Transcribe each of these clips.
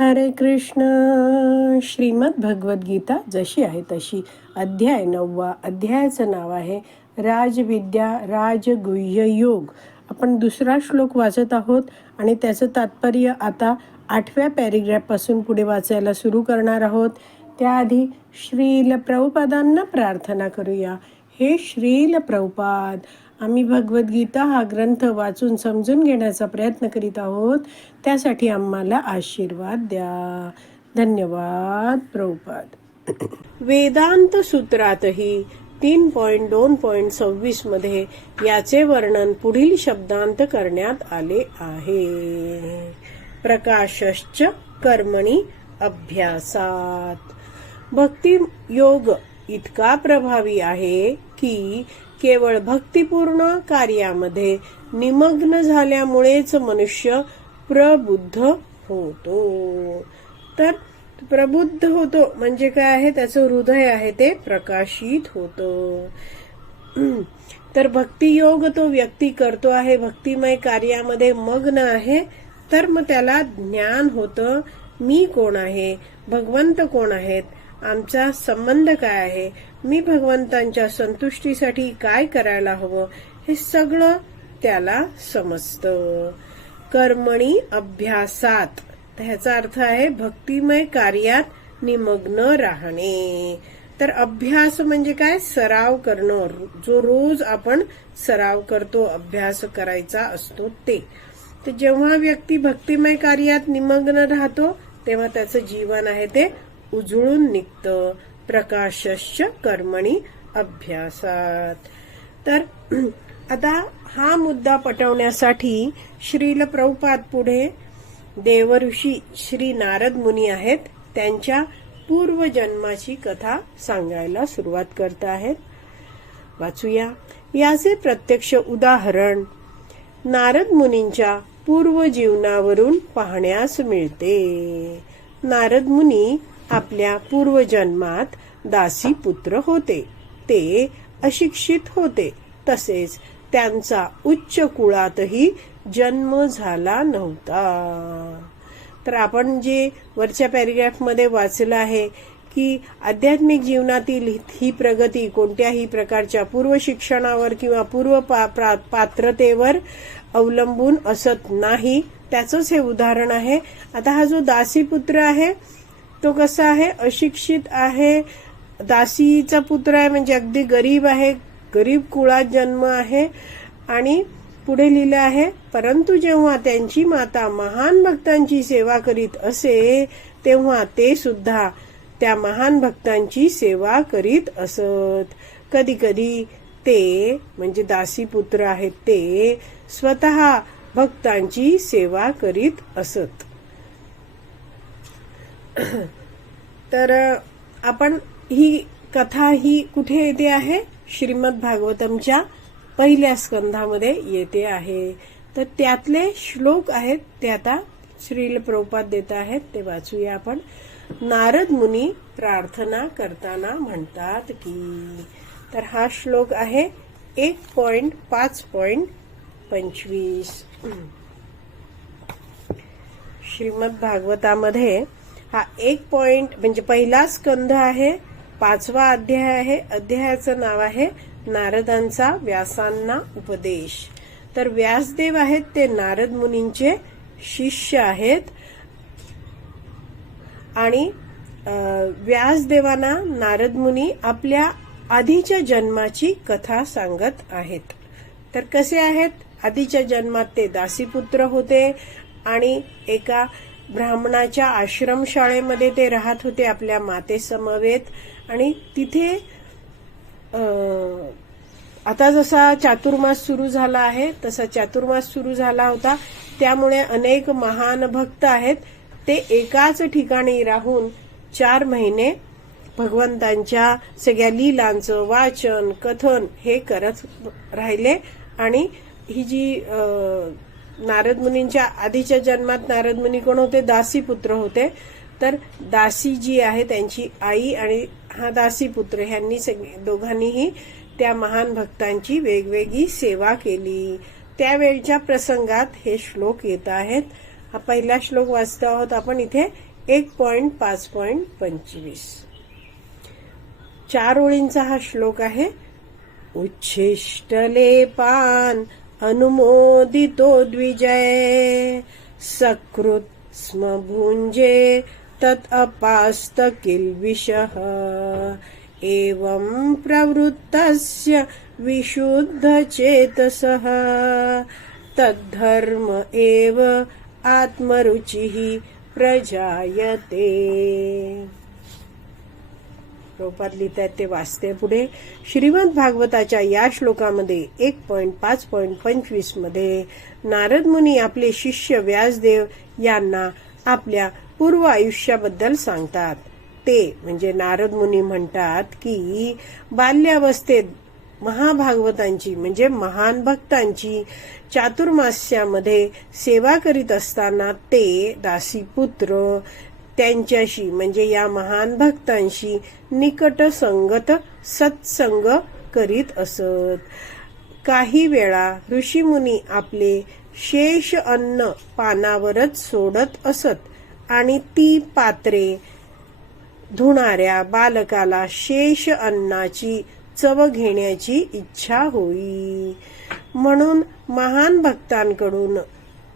हरे कृष्ण. श्रीमद भगवद्गीता जशी आहे तशी. अध्याय नववा अध्यायाचं नाव आहे राजविद्या राजगुह्य योग. आपण दुसरा श्लोक वाचत आहोत आणि त्याचं तात्पर्य आता आठव्या पॅरेग्राफपासून पुढे वाचायला सुरू करणार आहोत. त्याआधी श्रील प्रभुपादांना प्रार्थना करूया. हे श्रील प्रभुपाद आम्ही भगवद्गीता हा ग्रंथ वाचून समजून घेण्याचा प्रयत्न करीत आहोत. त्यासाठी आम्हाला आशीर्वाद द्या. धन्यवाद प्रभुपाद. वेदांत सूत्रातही तीन पॉइंट दोन पॉइंट सव्वीसमध्ये याचे वर्णन पुढील शब्दांत करण्यात आले आहे. प्रकाशश्च कर्मणी अभ्यासात. भक्ती योग इतका प्रभावी आहे की केवळ भक्तिपूर्ण कार्यामध्ये निमग्न झाल्यामुळेच मनुष्य प्रबुद्ध होतो. तर प्रबुद्ध होतो म्हणजे काय आहे? त्याचं हृदय आहे ते प्रकाशित होतं. तर भक्तियोग तो व्यक्ती करतो आहे भक्तिमय कार्यामध्ये मग्न आहे तर मग त्याला ज्ञान होतं मी कोण आहे भगवंत कोण आहेत आमचा संबंध काय आहे? मी भगवंतांच्या संतुष्टीसाठी काय करायला हवं हे सगळं त्याला समजतं. कर्मणी अभ्यासात. तर ह्याचा अर्थ आहे भक्तिमय कार्यात निमग्न राहणे. तर अभ्यास म्हणजे काय? सराव करणं. जो रोज आपण सराव करतो अभ्यास करायचा असतो ते. तर जेव्हा व्यक्ती भक्तिमय कार्यात निमग्न राहतो तेव्हा त्याचं जीवन आहे ते उजळून निघतं. प्रकाशश्च कर्मणी अभ्यासात. तर आता हा मुद्दा पटवण्यासाठी श्रील प्रभुपाद पुढे देवऋषी श्री नारद मुनी आहेत. त्यांच्या पूर्वजन्माची कथा सांगायला सुरुवात करत आहेत. वाचूया. याचे प्रत्यक्ष उदाहरण नारद मुनींच्या पूर्व जीवनावरून पाहण्यास मिळते. नारद मुनी आपल्या पूर्वजन्मात दासी पुत्र होते. ते अशिक्षित होते. तसेच त्यांचा उच्च कुळातही जन्म झाला नव्हता. तर आपण जे वरच्या पॅरेग्राफमध्ये वाचलं आहे की आध्यात्मिक जीवनातील ही प्रगती कोणत्याही प्रकारच्या पूर्व शिक्षणावर किंवा पूर्व पात्रतेवर अवलंबून असत नाही. त्याचंच हे उदाहरण आहे. आता हा जो दासी पुत्र आहे तो कसा आहे? अशिक्षित आहे. दासीचा पुत्र आहे म्हणजे अगदी गरीब आहे. गरीब कुळात जन्म आहे आणि पुढे लिहिलं आहे परंतु जेव्हा त्यांची माता महान भक्तांची सेवा करीत असे तेव्हा ते सुद्धा त्या महान भक्तांची सेवा करीत असत. कधी कधी ते म्हणजे दासी पुत्र आहेत ते स्वतः भक्तांची सेवा करीत असत. तर आपण ही कथा ही कुठे येते आहे? श्रीमद भागवतमच्या पहिल्या स्कंधामध्ये येते आहे. तर त्यातले श्लोक आहेत ते आता श्रील प्रोपात देत आहेत ते वाचूया आपण. नारद मुनी प्रार्थना करताना म्हणतात की तर हा श्लोक आहे एक पॉइंट पाच पॉइंट पंचवीस. श्रीमद भागवतामध्ये हा एक पॉइंट म्हणजे पहिला स्कंध आहे पाचवा अध्याय आहे अध्यायाचं नाव आहे नारदांचा व्यासांना उपदेश. तर व्यासदेव आहेत ते नारद मुनींचे शिष्य आहेत. आणि व्यासदेवांना नारद मुनी आपल्या आधीच्या जन्माची कथा सांगत आहेत. तर कसे आहेत? आधीच्या जन्मात ते दासीपुत्र होते आणि एका ब्राह्मणाच्या आश्रमशाळेमध्ये ते राहत होते आपल्या मातेसमवेत. आणि तिथे आता जसा चातुर्मास सुरू झाला आहे तसा चातुर्मास सुरू झाला होता. त्यामुळे अनेक महान भक्त आहेत. ते एकाच ठिकाणी राहून चार महिने भगवंतांच्या सगळ्या लीलांचं वाचन कथन हे करत राहिले. आणि ही जी नारद मुनींच्या आधीच्या जन्मात नारद मुनी कोण होते? दासी पुत्र होते. तर दासी जी आहे त्यांची आई आणि हा दासी पुत्र ह्यांनी दोघांनीही त्या महान भक्तांची वेगवेगळी सेवा केली. त्यावेळच्या प्रसंगात हे श्लोक येत आहेत. हा पहिला श्लोक वाचतो आहोत आपण इथे. एक पॉइंट पाच पॉइंट पंचवीस. चार ओळींचा हा श्लोक आहे. उच्छिष्टलेपान अनुमोदितो द्विजय। सकृत् स्म भुञ्जे तत् अपास्त किल्बिषः एवं प्रवृत्तस्य विशुद्धचेतसः। तद्धर्म एव आत्मरुचिः प्रजायते। रूपात लिहितात ते वाचते. पुढे श्रीमद भागवताच्या या श्लोकामध्ये एक पॉईंट पाच पॉईंट पंचवीसमध्ये नारद मुनी आपले शिष्य व्यासदेव यांना आपल्या पूर्व आयुष्याबद्दल सांगतात. ते म्हणजे नारद मुनी म्हणतात की बाल्यावस्थेत महाभागवतांची म्हणजे महान भक्तांची चातुर्मास्यामध्ये सेवा करीत असताना ते दासीपुत्र त्यांच्याशी म्हणजे या महान भक्तांशी निकट संगत सत्संग करीत असत. काही वेळा ऋषीमुनी आपले शेष अन्न पानावरच सोडत असत आणि ती पात्रे धुणाऱ्या बालकाला शेष अन्नाची चव घेण्याची इच्छा होई. म्हणून महान भक्तांकडून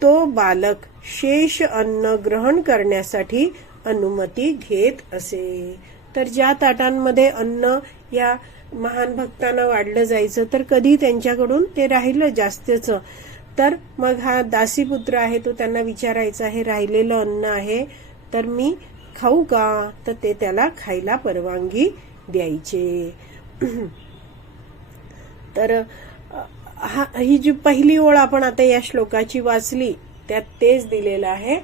तो बालक शेष अन्न ग्रहण करण्यासाठी अनुमती घेत असे. तर ज्या ताटांमध्ये अन्न या महान भक्तांना वाढलं जायचं तर कधी त्यांच्याकडून ते राहिलं जास्तच. तर मग हा दासीपुत्र आहे तो त्यांना विचारायचा आहे राहिलेलं अन्न आहे तर मी खाऊ का? तर ते त्याला खायला परवानगी द्यायचे. तर हा ही जी पहिली ओळ आपण आता या श्लोकाची वाचली त्यात तेच दिलेलं आहे.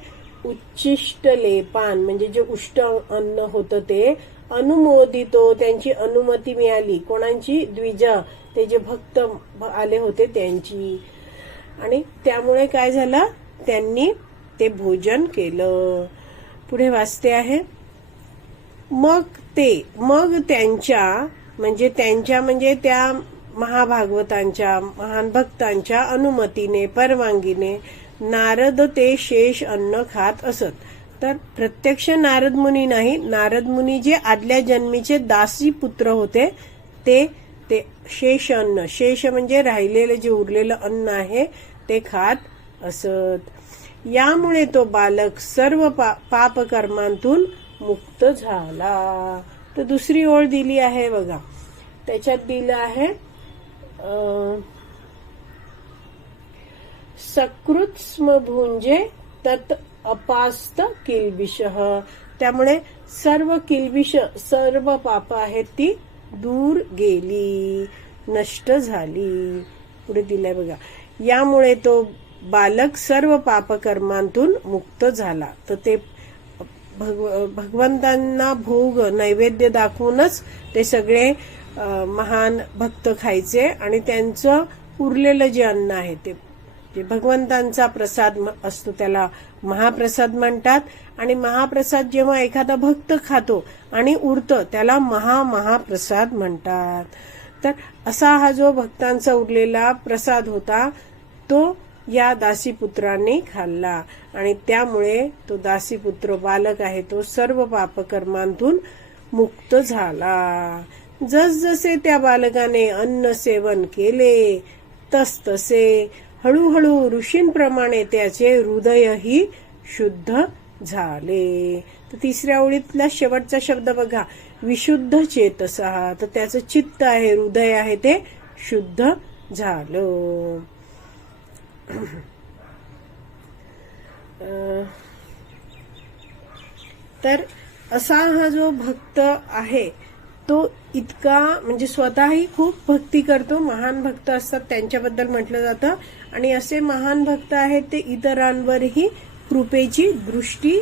उच्चिष्ट लेपान म्हणजे जे उष्ट अन्न होतं ते अनुमोदितो त्यांची अनुमती मिळाली. कोणाची? द्विज. ते जे भक्त आले होते त्यांची. आणि त्यामुळे काय झालं? त्यांनी ते भोजन केलं. पुढे वाचते आहे. मग ते मग त्यांच्या म्हणजे त्यांच्या म्हणजे त्या महाभागवतांच्या महान भक्तांच्या अनुमतीने परवानगीने नारद ते शेष अन्न खात असत. तर प्रत्यक्ष नारद मुनी नाही नारद मुनी जे आदल्या जन्मीचे दासी पुत्र होते ते ते शेष अन्न शेष म्हणजे राहिलेलं जे उरलेलं अन्न आहे ते खात असत. यामुळे तो बालक सर्व पा पापकर्मांतून मुक्त झाला. तर दुसरी ओळ दिली आहे बघा. त्याच्यात दिलं आहे सकृत स्म भुंजे तत अपास्त किलबिष. त्यामुळे सर्व किलबिष सर्व पाप आहेत ती दूर गेली नष्ट झाली. पुढे दिलंय बघा. यामुळे तो बालक सर्व पापकर्मांतून मुक्त झाला. तर ते भगव भगवंतांना भोग नैवेद्य दाखवूनच ते सगळे महान भक्त खायचे आणि त्यांचं उरलेलं जे अन्न आहे ते जे भगवंतांचा प्रसाद म- असतो त्याला महाप्रसाद म्हणतात. आणि महाप्रसाद जेव्हा एखादा भक्त खातो आणि उरतं त्याला महा महाप्रसाद म्हणतात. तर असा हा जो भक्तांचा उरलेला प्रसाद होता तो या दासीपुत्रांनी खाल्ला. आणि त्यामुळे तो दासीपुत्र बालक आहे तो सर्व पापकर्मांतून मुक्त झाला. जसजसे त्या बालकाने अन्न सेवन केले तसतसे हळूहळू ऋषींप्रमाणे त्याचे हृदयही शुद्ध झाले. तर तिसऱ्या ओळीतला शेवटचा शब्द बघा. विशुद्ध चेतसा तर त्याचं चित्त आहे हृदय आहे ते शुद्ध झालं. तर असा हा जो भक्त आहे तो इतका म्हणजे स्वतःही खूप भक्ती करतो. महान भक्त असतात त्यांच्याबद्दल म्हटलं जातं. आणि असे महान भक्त आहेत ते इतरांवरही कृपेची दृष्टी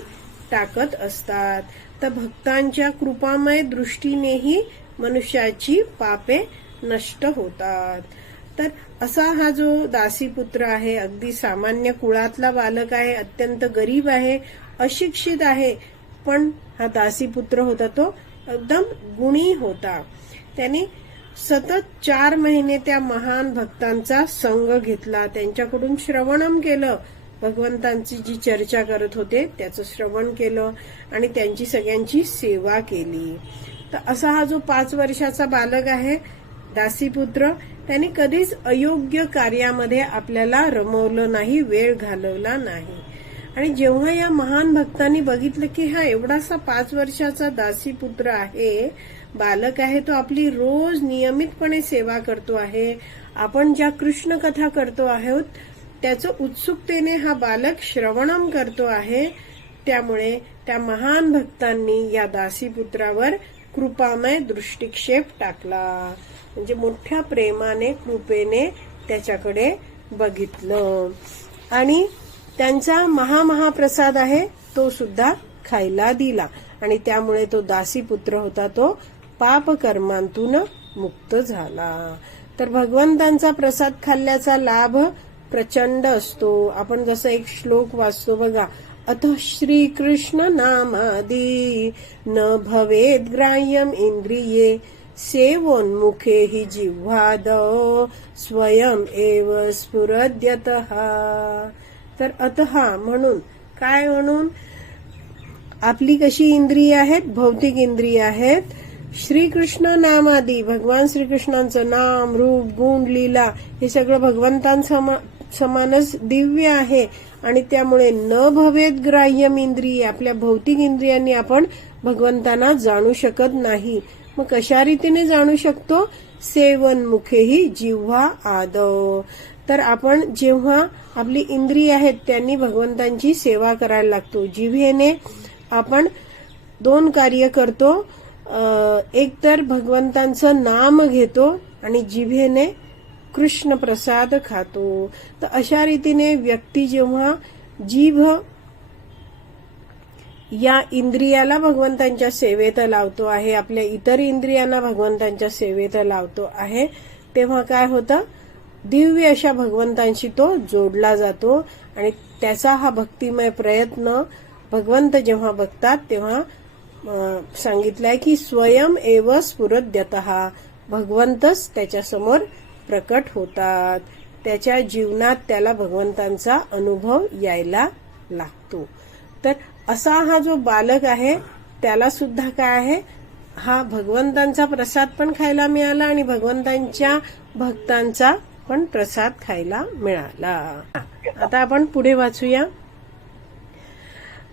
टाकत असतात. तर भक्तांच्या कृपामय दृष्टीनेही मनुष्याची पापे नष्ट होतात. तर असा हा जो दासीपुत्र आहे अगदी सामान्य कुळातला बालक आहे अत्यंत गरीब आहे अशिक्षित आहे पण हा दासीपुत्र होता तो. एकदम गुणी होता. त्याने सतत चार महिने त्या महान भक्तांचा संग घेतला. त्यांच्याकडून श्रवणम केलं. भगवंतांची जी चर्चा करत होते त्याचं श्रवण केलं आणि त्यांची सगळ्यांची सेवा केली. तर असा हा जो पाच वर्षाचा बालक आहे दासीपुत्र त्यांनी कधीच अयोग्य कार्यामध्ये आपल्याला रमवलं नाही वेळ घालवला नाही. आणि जेव्हा या महान भक्तांनी बघितलं की हा एवढासा पाच वर्षाचा दासीपुत्र आहे बालक आहे तो आपली रोज नियमितपणे सेवा करतो आहे. आपण ज्या कृष्ण कथा करतो आहोत त्याचं उत्सुकतेने हा बालक श्रवणम करतो आहे. त्यामुळे त्या महान भक्तांनी या दासीपुत्रावर कृपामय दृष्टिक्षेप टाकला. म्हणजे मोठ्या प्रेमाने कृपेने त्याच्याकडे बघितलं. आणि त्यांचा महामहाप्रसाद आहे तो सुद्धा खायला दिला. आणि त्यामुळे तो दासीपुत्र होता तो पाप कर्मांतून मुक्त झाला. तर भगवंतांचा प्रसाद खाल्ल्याचा लाभ प्रचंड असतो. आपण जसं एक श्लोक वाचतो बघा अथ श्रीकृष्ण नामादी न भवेद ग्राह्यम इंद्रिये सेवोन्मुखे हि जिह्वाद स्वयं एव स्फुरद्यत। तर अतहा म्हणून काय म्हणून? आपली कशी इंद्रिय आहेत? भौतिक इंद्रिय आहेत. श्रीकृष्ण नामादी भगवान श्रीकृष्णांचं नाम रूप गुण लीला हे सगळं भगवंतांसमा समानच दिव्य आहे. आणि त्यामुळे न भवेत ग्राह्यम इंद्रिय आपल्या भौतिक इंद्रियांनी आपण भगवंतांना जाणू शकत नाही. मग कशा रीतीने जाणू शकतो? सेवन मुखेही जिव्हा आदव तर आपण जेव्हा आपली इंद्रिय आहेत त्यांनी भगवंतांची सेवा करायला लागतो. जिव्हेने आपण दोन कार्य करतो. एक तर भगवंतांचं नाम घेतो आणि जिभेने कृष्ण प्रसाद खातो. तर अशा रीतीने व्यक्ती जेव्हा जीभ या इंद्रियाला भगवंतांच्या सेवेत लावतो आहे आपल्या इतर इंद्रियांना भगवंतांच्या सेवेत लावतो आहे तेव्हा काय होतं? दिव्य अशा भगवंतांशी तो जोडला जातो आणि त्याचा हा भक्तिमय प्रयत्न भगवंत जेव्हा बघतात तेव्हा सांगितलंय की स्वयं एव स्फुरद्यत भगवंतच त्याच्यासमोर प्रकट होतात. त्याच्या जीवनात त्याला भगवंतांचा अनुभव यायला लागतो. तर असा हा जो बालक आहे त्याला सुद्धा काय आहे? हा भगवंतांचा प्रसाद पण खायला मिळाला आणि भगवंतांच्या भक्तांचा पण प्रसाद खायला मिळाला. आता आपण पुढे वाचूया.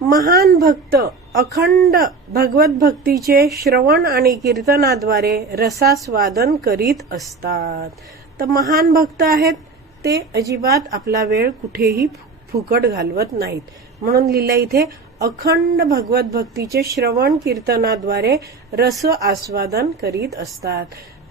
महान भक्त अखंड भगवत भक्तीचे श्रवण आणि कीर्तनाद्वारे रसास्वादन करीत असतात. तर महान भक्त आहेत ते अजिबात आपला वेळ कुठेही फुकट घालवत नाहीत. म्हणून लिहिलं इथे अखंड भगवत भक्तीचे श्रवण कीर्तनाद्वारे रस आस्वादन करीत असतात.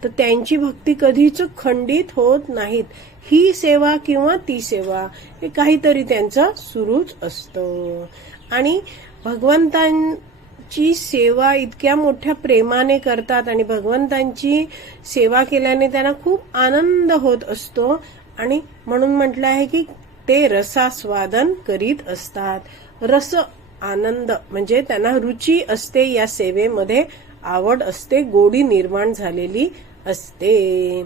तर त्यांची भक्ती कधीच खंडित होत नाहीत. ही सेवा किंवा ती सेवा हे काहीतरी त्यांचं सुरूच असतं. आणि भगवंतांची सेवा इतक्या मोठ्या प्रेमाने करतात आणि भगवंतांची सेवा केल्याने त्यांना खूप आनंद होत असतो. आणि म्हणून म्हटलं आहे की ते रसास्वादन करीत असतात. रस आनंद म्हणजे त्यांना रुची असते या सेवेमध्ये. आवड असते गोडी निर्माण झालेली असते.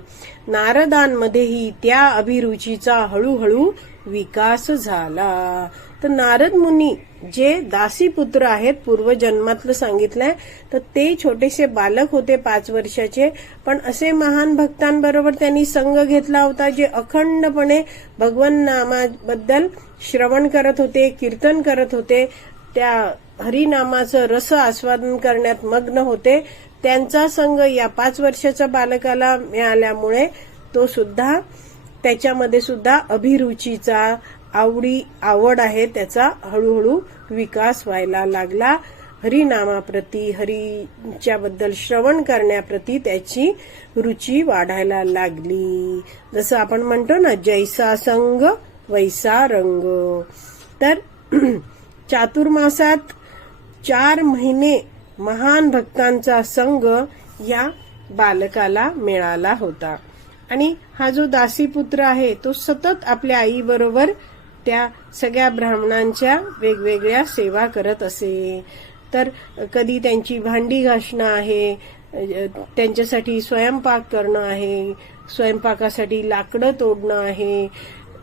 नारदांमध्येही त्या अभिरुचीचा हळूहळू विकास झाला. तर नारद मुनी जे दासीपुत्र आहेत पूर्वजन्मातलं सांगितलंय तर ते छोटेसे बालक होते पाच वर्षाचे पण असे महान भक्तांबरोबर त्यांनी संघ घेतला होता जे अखंडपणे भगवन नामाबद्दल श्रवण करत होते कीर्तन करत होते. त्या हरिनामाचं रस आस्वादन करण्यात मग्न होते. त्यांचा संघ या पाच वर्षाच्या बालकाला मिळाल्यामुळे तो सुद्धा त्याच्यामध्ये सुद्धा अभिरुचीचा आवडी आवड आहे त्याचा हळूहळू विकास व्हायला लागला. हरिनामाप्रती हरीच्या बद्दल श्रवण करण्याप्रती त्याची रुची वाढायला लागली. जसं आपण म्हणतो ना जैसा संग वैसा रंग. तर चातुर्मासात चार महिने महान भक्तांचा संघ या बालकाला मिळाला होता. आणि हा जो दासीपुत्र आहे तो सतत आपल्या आईबरोबर त्या सगळ्या ब्राह्मणांच्या वेगवेगळ्या सेवा करत असे. तर कधी त्यांची भांडी घासणं आहे त्यांच्यासाठी स्वयंपाक करणं आहे स्वयंपाकासाठी लाकडं तोडणं आहे.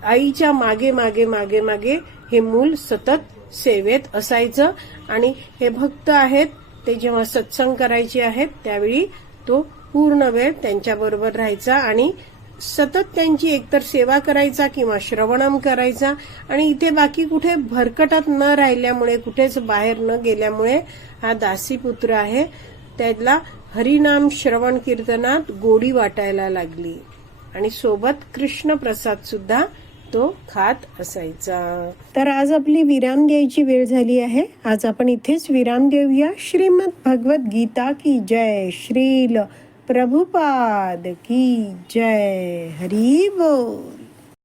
आईच्या मागे मागे मागे मागे हे मूल सतत सेवेत असायचं. आणि हे भक्त आहेत ते जेव्हा सत्संग करायचे आहेत त्यावेळी तो पूर्ण वेळ त्यांच्याबरोबर राहायचा आणि सतत त्यांची एकतर सेवा करायचा किंवा श्रवणम करायचा. आणि इथे बाकी कुठे भरकटत न राहिल्यामुळे कुठेच बाहेर न गेल्यामुळे हा दासीपुत्र आहे. त्याला हरिनाम श्रवण कीर्तनात गोडी वाटायला लागली. आणि सोबत कृष्ण प्रसाद सुद्धा तो खात असायचा. तर आज आपली विराम घ्यायची वेळ झाली आहे. आज आपण इथेच विराम देऊया. श्रीमद भगवत गीता की जय श्रील प्रभुपाद की जय. हरी बोल.